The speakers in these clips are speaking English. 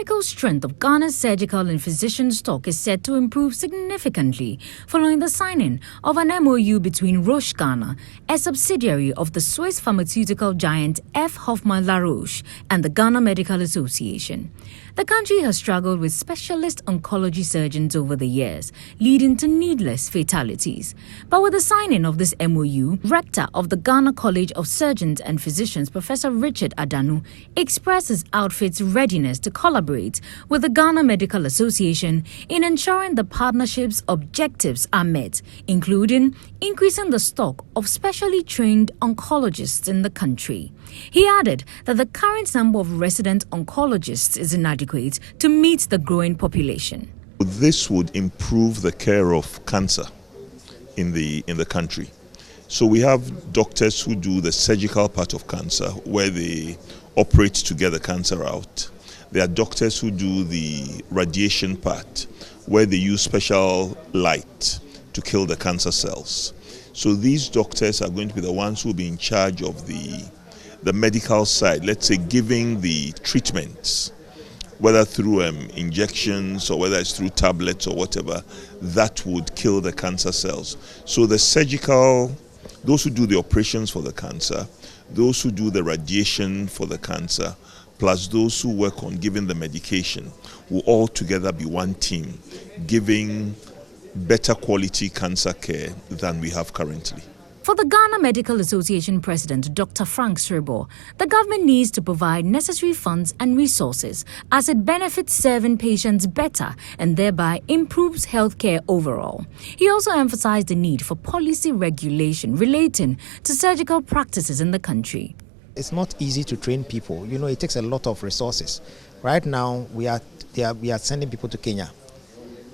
numerical strength of Ghana's surgical and physician stock is set to improve significantly following the signing of an MOU between Roche Ghana, a subsidiary of the Swiss pharmaceutical giant F. Hoffmann La Roche, and the Ghana Medical Association. The country has struggled with specialist oncology surgeons over the years, leading to needless fatalities. But with the signing of this MOU, Rector of the Ghana College of Surgeons and Physicians, Professor Richard Adanu, expressed his outfit's readiness to collaborate with the Ghana Medical Association in ensuring the partnership's objectives are met, including increasing the stock of specially trained oncologists in the country. He added that the current number of resident oncologists is inadequate to meet the growing population. This would improve the care of cancer in the country. So we have doctors who do the surgical part of cancer, where they operate to get the cancer out. There are doctors who do the radiation part, where they use special light to kill the cancer cells. So these doctors are going to be the ones who will be in charge of the medical side, let's say giving the treatments, whether through injections or whether it's through tablets or whatever, that would kill the cancer cells. So the surgical, those who do the operations for the cancer, those who do the radiation for the cancer, plus those who work on giving the medication, will all together be one team, giving better quality cancer care than we have currently. For the Ghana Medical Association President, Dr. Frank Sribo, the government needs to provide necessary funds and resources as it benefits serving patients better and thereby improves healthcare overall. He also emphasized the need for policy regulation relating to surgical practices in the country. It's not easy to train people. You know, it takes a lot of resources. Right now, we are sending people to Kenya.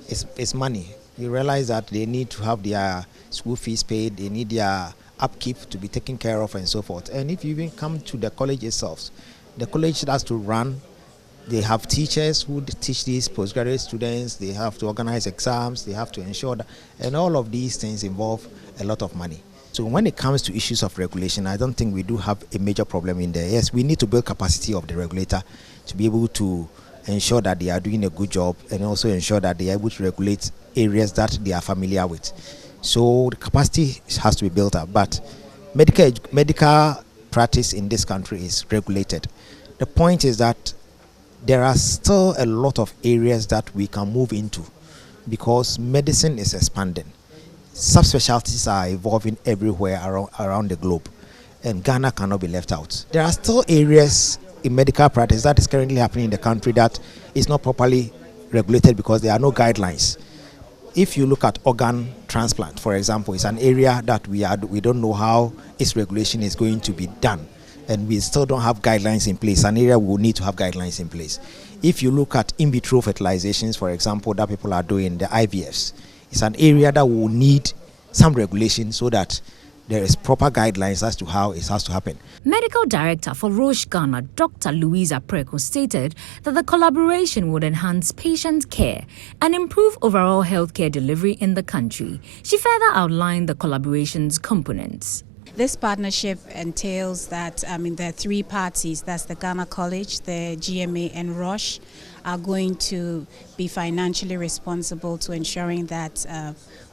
It's money. You realize that they need to have their school fees paid, they need their upkeep to be taken care of and so forth. And if you even come to the college itself, the college has to run. They have teachers who teach these postgraduate students, they have to organize exams, they have to ensure that, and all of these things involve a lot of money. So when it comes to issues of regulation, I don't think we do have a major problem in there. Yes, we need to build capacity of the regulator to be able to ensure that they are doing a good job and also ensure that they are able to regulate areas that they are familiar with. So the capacity has to be built up, but medical practice in this country is regulated. The point is that there are still a lot of areas that we can move into because medicine is expanding. Subspecialties are evolving everywhere around the globe, and Ghana cannot be left out. There are still areas in medical practice that is currently happening in the country that is not properly regulated because there are no guidelines. If you look at organ transplant, for example, it's an area that we don't know how its regulation is going to be done, and we still don't have guidelines in place. An area we will need to have guidelines in place. If you look at in vitro fertilizations, for example, that people are doing, the IVFs, it's an area that will need some regulation so that there is proper guidelines as to how it has to happen. Medical Director for Roche Ghana, Dr. Louisa Preko, stated that the collaboration would enhance patient care and improve overall healthcare delivery in the country. She further outlined the collaboration's components. This partnership entails that the three parties, that's the Ghana College, the GMA and Roche, are going to be financially responsible to ensuring that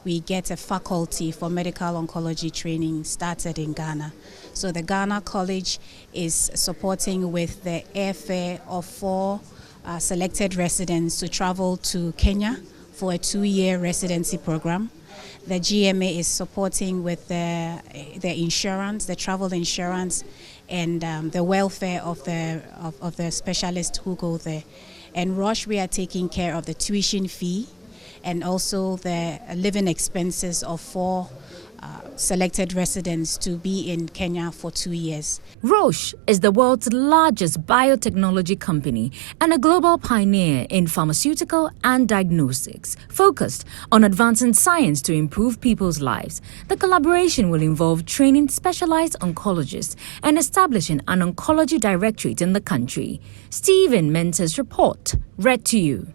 we get a faculty for medical oncology training started in Ghana. So the Ghana College is supporting with the airfare of 4 selected residents to travel to Kenya for a 2-year residency program. The GMA is supporting with the insurance, the travel insurance, and the welfare of the specialists who go there. And Roche, we are taking care of the tuition fee and also the living expenses of 4 selected residents to be in Kenya for 2 years. Roche is the world's largest biotechnology company and a global pioneer in pharmaceutical and diagnostics, focused on advancing science to improve people's lives. The collaboration will involve training specialized oncologists and establishing an oncology directorate in the country. Stephen Mentor's report, read to you.